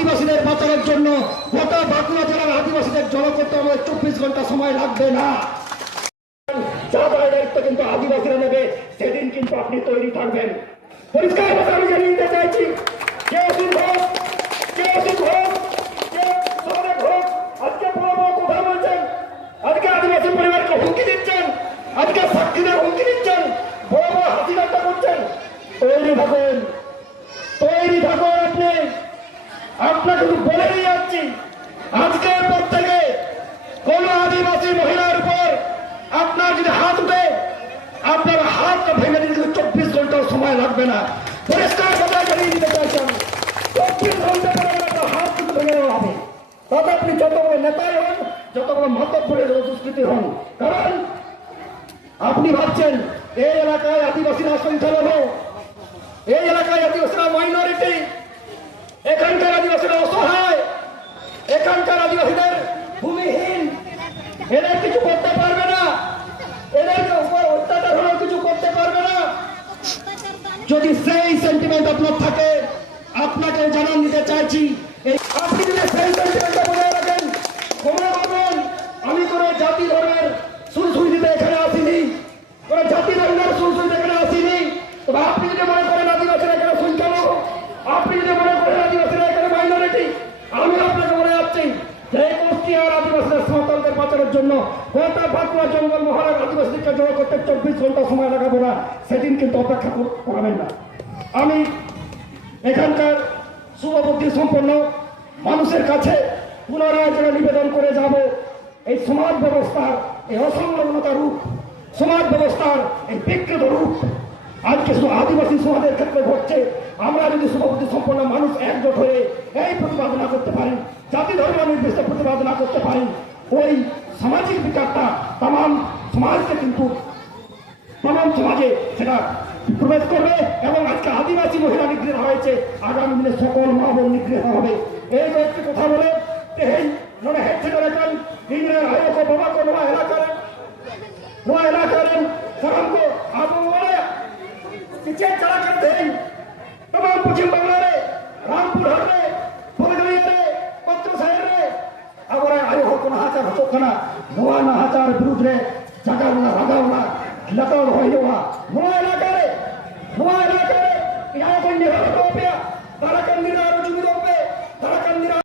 আদিবাসীদের বাঁচানোর জন্য গোটা বাঁকুড়া জেলার আদিবাসীদের জড়ো করতে আমাদের চব্বিশ ঘণ্টা সময় লাগবে না। আজকে বড় বড় কথা আজকে আদিবাসী পরিবারকে দিচ্ছেন, আজকে সাক্ষীদের হুমকি দিচ্ছেন করছেন তৈরি থাকুন তৈরি থাকুন। আপনাকে বলে দিয়ে যাচ্ছি। আজকের পর থেকে কোন আদিবাসী মহিলার উপর আপনার যদি হাত উঠে, আপনার হাতটা ভেঙে দিতে চব্বিশ ঘণ্টা সময় লাগবে না। পরিষ্কার কথা জানিয়ে দিতে চাইছেন চব্বিশ ঘণ্টা পরে আপনার হাত কিন্তু ভেঙে দেওয়া হবে। তাতে আপনি যত বড় নেতাই হন, যত বড় মতব্যের দুষ্কৃতি হন, কারণ আপনি ভাবছেন, এই এলাকায় আদিবাসীরা সংখ্যালঘু, এই এলাকায় আদিবাসীরা মাইনরিটি এখানকার আদিবাসীরা অসহায়। এখানকার আদিবাসীদের ভূমিহীন। এদের কিছু করতে পারবে না। এদের উপর অত্যাচার হলেও কিছু করতে পারবে না। যদি সেই সেন্টিমেন্ট আপনার থাকে আপনাকে জানান দিতে চাইছি এই আপনি যদি সেই সেন্টিমেন্টটা বজায় রাখেন মনে রাখবেন আমি কোনো জাতি ধর্মের সুরসুরি দিতে এখানে আসিনি কোনো জাতি ধর্মের সুরসুরি দিতে এখানে আসিনি তবে আপনি যদি মনে করেন আদিবাসীরা এখানে সংখ্যালঘু আপনি যদি মনে করেন আদিবাসীরা এখানে মাইনরিটি আমি আপনাকে বলে যাচ্ছি যে গোষ্ঠী আর আদিবাসীদের সমান্তরদের বাঁচানোর জন্য গোটা বাঁকুড়া জঙ্গল মহলের আদিবাসীদেরকে জড়ো করতে চব্বিশ ঘণ্টা সময় লাগাবো না, সেদিন কিন্তু অপেক্ষা কর- করাবেন না। আমি এখানকার শুভবুদ্ধি সম্পন্ন মানুষের কাছে পুনরায় যেন নিবেদন করে যাব, এই সমাজ ব্যবস্থার এই অসংলগ্নতা রূপ, সমাজ ব্যবস্থার এই বিকৃত রূপ। আজকে শুধু আদিবাসী সমাজের ক্ষেত্রে ঘটছে, আমরা যদি শুভবুদ্ধি সম্পন্ন মানুষ একজোট হয়ে এই প্রতিবাদ না করতে পারি জাতি ধর্ম নির্দেশে প্রতিবাদ না করতে পারি ওই সামাজিক বিচারটা তাম সমাজকে কিন্তু তাম সমাজে সেটা প্রবেশ করবে এবং আজকে আদিবাসী মহিলা নিগৃহ হয়েছে। আগামী দিনে সকল মা বোন নিগৃহ হবে। এই যে একটি কথা বলে পশ্চিমবঙ্গ कोन हाचार हतो कना नोआ ना हाचार विरुद्ध रे जगावना रगावना